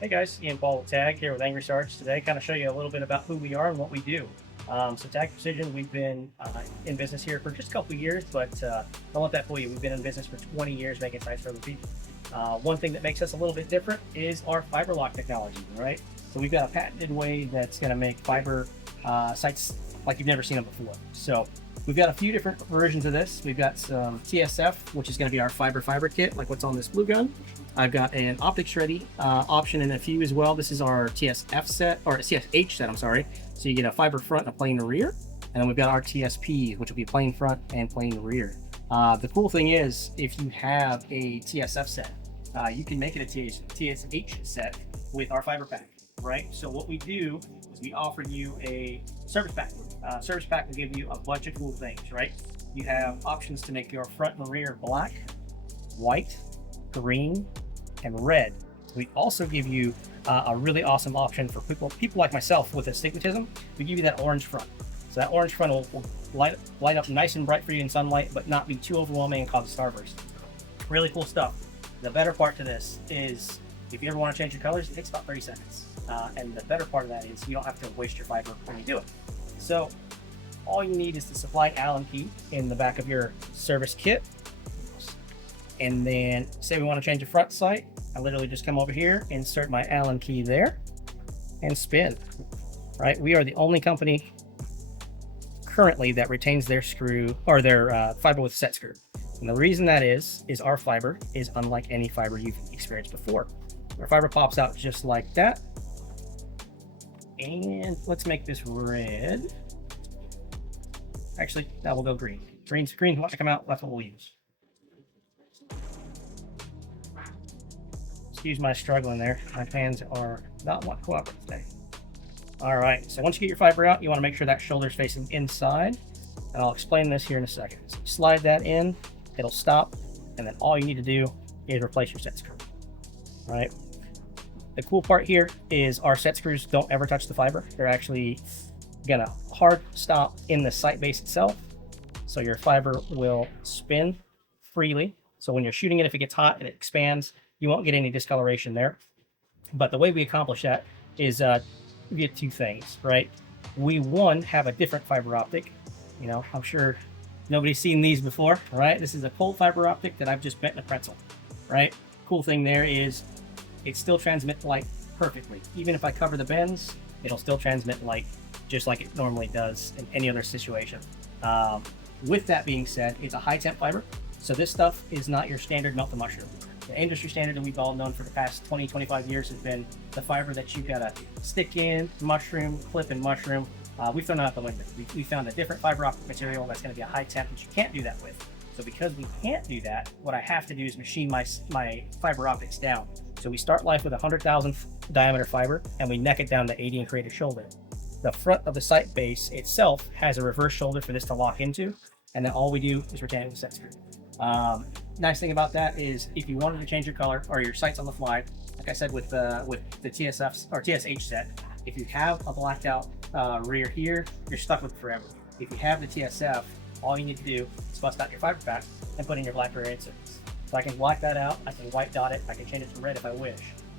Hey guys, Ian Paul with Tag here with Angry Sarge today. Kind of show you a little bit about who we are and what we do. So Tag Precision, we've been in business here for just a couple of years, but don't let that fool you. We've been in business for 20 years making sites for other people. One thing that makes us a little bit different is our Fiberlock technology, right? So we've got a patented way that's going to make fiber sites like you've never seen them before. So we've got a few different versions of this. We've got some TSF, which is going to be our fiber kit, like what's on this blue gun. I've got an Optic ready option in a few as well. This is our TSF set, or TSH set, I'm sorry. So you get a fiber front and a plain rear. And then we've got our TSP, which will be plain front and plain rear. The cool thing is, if you have a TSF set, you can make it a TSH set with our fiber pack, right? So what we do is we offer you a service pack. Service pack will give you a bunch of cool things, right? You have options to make your front and rear black, white, green, and red. We also give you a really awesome option for people like myself with astigmatism. We give you that orange front. So that orange front will light up nice and bright for you in sunlight, but not be too overwhelming and cause a starburst. Really cool stuff. The better part to this is if you ever want to change your colors, it takes about 30 seconds. And the better part of that is you don't have to waste your fiber when you do it. So all you need is the supplied Allen key in the back of your service kit. And then say we want to change the front sight, I literally just come over here, insert my Allen key there, and spin. Right? We are the only company currently that retains their screw or their fiber with set screw. And the reason that is our fiber is unlike any fiber you've experienced before. Our fiber pops out just like that. And let's make this red. Actually, that will go green. Green wants to come out, that's what we'll use. Excuse my struggling there. My hands are not want to cooperate today. All right, so once you get your fiber out, you want to make sure that shoulder is facing inside. And I'll explain this here in a second. So slide that in, it'll stop, and then all you need to do is replace your set screw. All right. The cool part here is our set screws don't ever touch the fiber. They're actually gonna hard stop in the sight base itself. So your fiber will spin freely. So when you're shooting it, if it gets hot and it expands, you won't get any discoloration there. But the way we accomplish that is we get two things, right? We, one, have a different fiber optic. You know, I'm sure nobody's seen these before, right? This is a cold fiber optic that I've just bent in a pretzel, right? Cool thing there is it still transmits light perfectly. Even if I cover the bends, it'll still transmit light just like it normally does in any other situation. With that being said, it's a high-temp fiber. So this stuff is not your standard melt the mushroom. The industry standard that we've all known for the past 20, 25 years has been the fiber that you gotta stick in, mushroom, clip and mushroom. We've thrown it out the window. We found a different fiber optic material that's gonna be a high temp that you can't do that with. So because we can't do that, what I have to do is machine my fiber optics down. So we start life with 100,000 diameter fiber and we neck it down to 80 and create a shoulder. The front of the sight base itself has a reverse shoulder for this to lock into, and then all we do is retain it with set screw. Nice thing about that is if you wanted to change your color or your sights on the fly, like I said with the TSFs or TSH set, if you have a blacked out rear here, you're stuck with it forever. If you have the TSF, all you need to do is bust out your fiber pack and put in your black rear inserts. So I can black that out, I can white dot it, I can change it to red if I wish.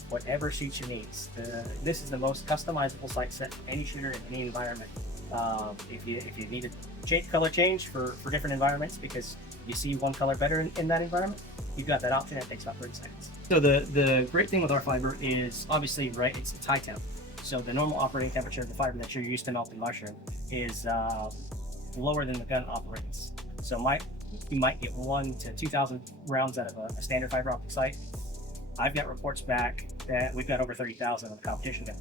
Whatever suits your needs. This is the most customizable sight set for any shooter in any environment. If you need a color change for different environments because you see one color better in that environment, you've got that option. It takes about 30 seconds. So the great thing with our fiber is obviously, right, it's high temp. So the normal operating temperature of the fiber that you're used to melting mushroom is lower than the gun operates. So you might get 1,000 to 2,000 rounds out of a standard fiber optic sight. I've got reports back that we've got over 30,000 on the competition gun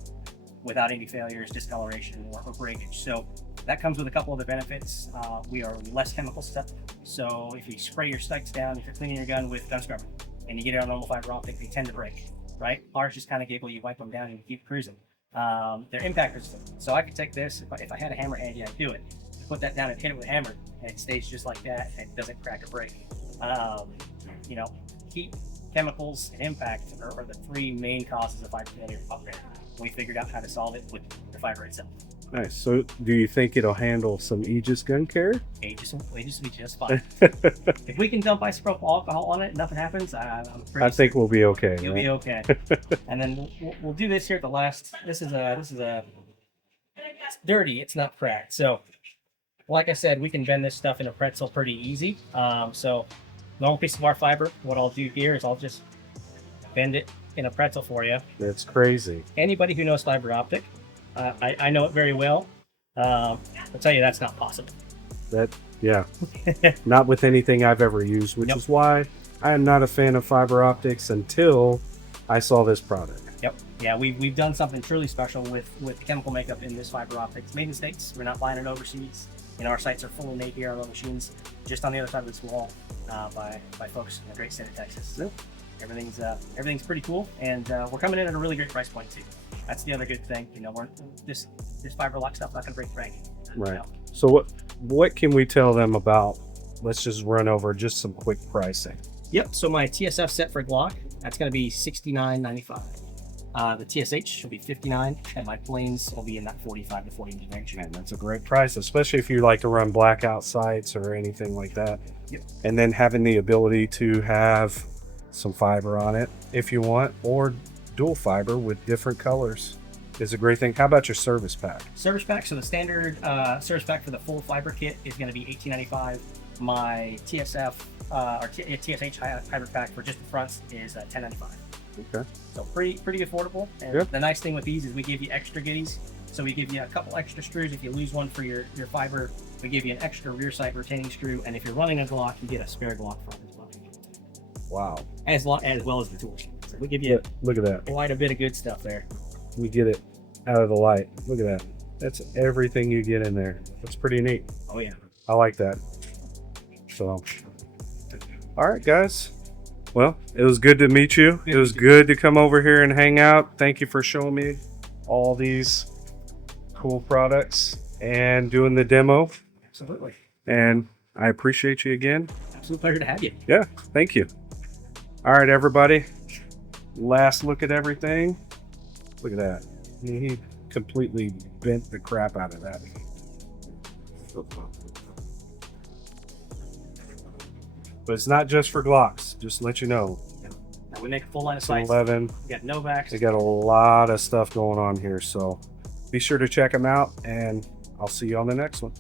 without any failures, discoloration, or breakage. So that comes with a couple other benefits. We are less chemical susceptible. So if you spray your sights down, if you're cleaning your gun with gun scrubber and you get it on normal fiber optic, they tend to break, right? Ours just kind of giggle, you wipe them down and you keep cruising. They're impact resistant. So I could take this, if I had a hammer handy, I'd do it. Put that down and hit it with a hammer and it stays just like that and it doesn't crack or break. You know, heat, chemicals, and impact are the three main causes of fiber failure upgrade. We figured out how to solve it with the fiber itself. Nice. So do you think it'll handle some Aegis gun carrier? Aegis will be just fine. If we can dump isopropyl alcohol on it, nothing happens. I'm pretty. I think we'll be okay. You'll right? be okay. And then we'll do this here at the last. This is a. It's dirty. It's not cracked. So, like I said, we can bend this stuff in a pretzel pretty easy. So, normal piece of our fiber. What I'll do here is I'll just bend it in a pretzel for you. That's crazy. Anybody who knows fiber optic, I know it very well. I'll tell you that's not possible. Yeah, not with anything I've ever used, which is why I am not a fan of fiber optics until I saw this product. Yep. Yeah, we've done something truly special with chemical makeup in this fiber optic. It's made in the States. We're not buying it overseas. Our sites are fully made here on our machines, just on the other side of this wall, by folks in the great state of Texas. Yep. Everything's pretty cool, and we're coming in at a really great price point too. That's the other good thing. We're this Fiberlock stuff not gonna break the bank. Right. So what can we tell them about? Let's just run over just some quick pricing. Yep. So my TSF set for Glock, that's gonna be $69.95. The TSH will be $59, and my planes will be in that $45 to $49 range. Man, that's a great price, especially if you like to run blackout sites or anything like that. Yep. And then having the ability to have some fiber on it if you want, or dual fiber with different colors is a great thing. How about your service pack? Service pack. So the standard service pack for the full fiber kit is going to be $18.95. My TSF or TSH hybrid pack for just the fronts is $10.95. Okay. So pretty affordable. And the nice thing with these is we give you extra goodies. So we give you a couple extra screws. If you lose one for your fiber, we give you an extra rear sight retaining screw. And if you're running a Glock, you get a spare Glock front as well. Wow. As well as the tools. So we give you look at that. quite a bit of good stuff there. We get it out of the light. Look at that. That's everything you get in there. That's pretty neat. Oh yeah. I like that. So, all right, guys. Well, it was good to meet you. It was good to come over here and hang out. Thank you for showing me all these cool products and doing the demo. Absolutely. And I appreciate you again. Absolute pleasure to have you. Yeah, thank you. All right, everybody. Last look at everything. Look at that. He completely bent the crap out of that. But it's not just for Glocks, just to let you know. Now we make a full line of sights. 11. We got Novaks. They got a lot of stuff going on here, so be sure to check them out, and I'll see you on the next one.